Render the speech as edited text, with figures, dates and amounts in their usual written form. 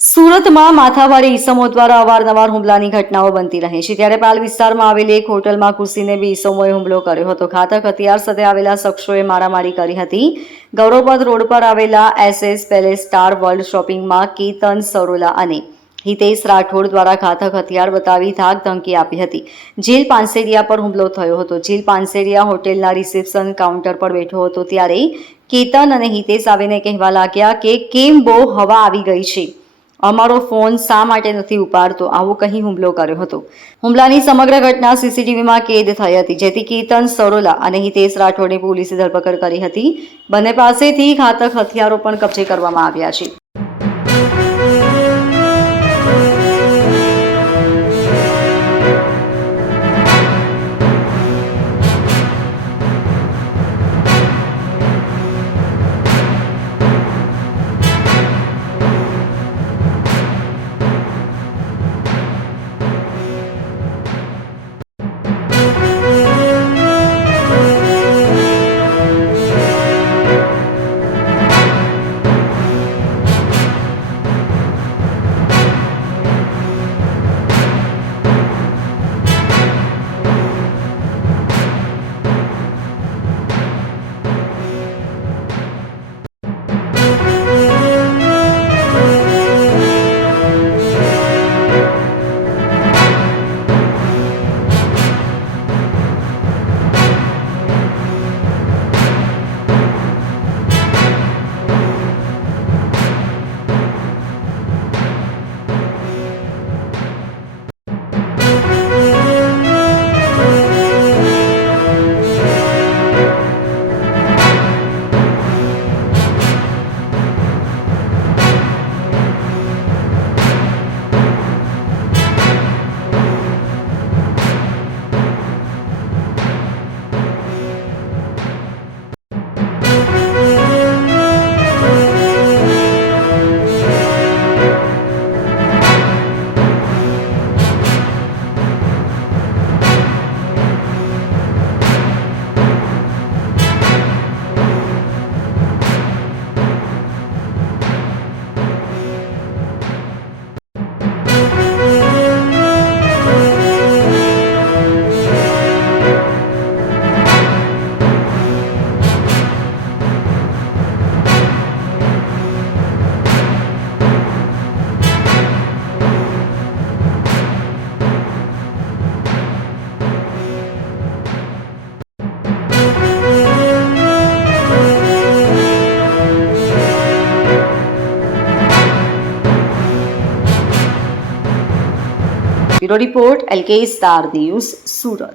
સુરતમાં માથાભારે ઈસમો દ્વારા અવારનવાર હુમલાની ઘટનાઓ બનતી રહે છે, ત્યારે પાલ વિસ્તારમાં આવેલી એક હોટલમાં ઘૂસીને બે ઈસમોએ હુમલો કર્યો હતો. ઘાતક હથિયાર સાથે આવેલા શખ્સોએ મારામારી કરી હતી. ગૌરવપથ રોડ પર આવેલા SS પેલેસ સ્ટાર વર્લ્ડ શોપિંગમાં કેતન સરોલા અને હિતેશ રાઠોડ દ્વારા ઘાતક હથિયાર બતાવી ધાક ધમકી આપી હતી. જીલ પાનસેરિયા પર હુમલો થયો હતો. જીલ પાનસેરિયા હોટેલના રિસેપ્શન કાઉન્ટર પર બેઠો હતો, ત્યારે કેતન અને હિતેશ આવીને કહેવા લાગ્યા કે કેમ બહુ હવા આવી ગઈ છે, અમારો ફોન શા માટે નથી ઉપાડતો, આવું કહી હુમલો કર્યો હતો. હુમલાની સમગ્ર ઘટના સીસીટીવીમાં કેદ થઈ હતી, જેથી કેતન સરોલા અને હિતેશ રાઠોડની પોલીસે ધરપકડ કરી હતી. બંને પાસેથી ઘાતક હથિયારો પણ કબજે કરવામાં આવ્યા છે. Bureau report LK star news, Surat.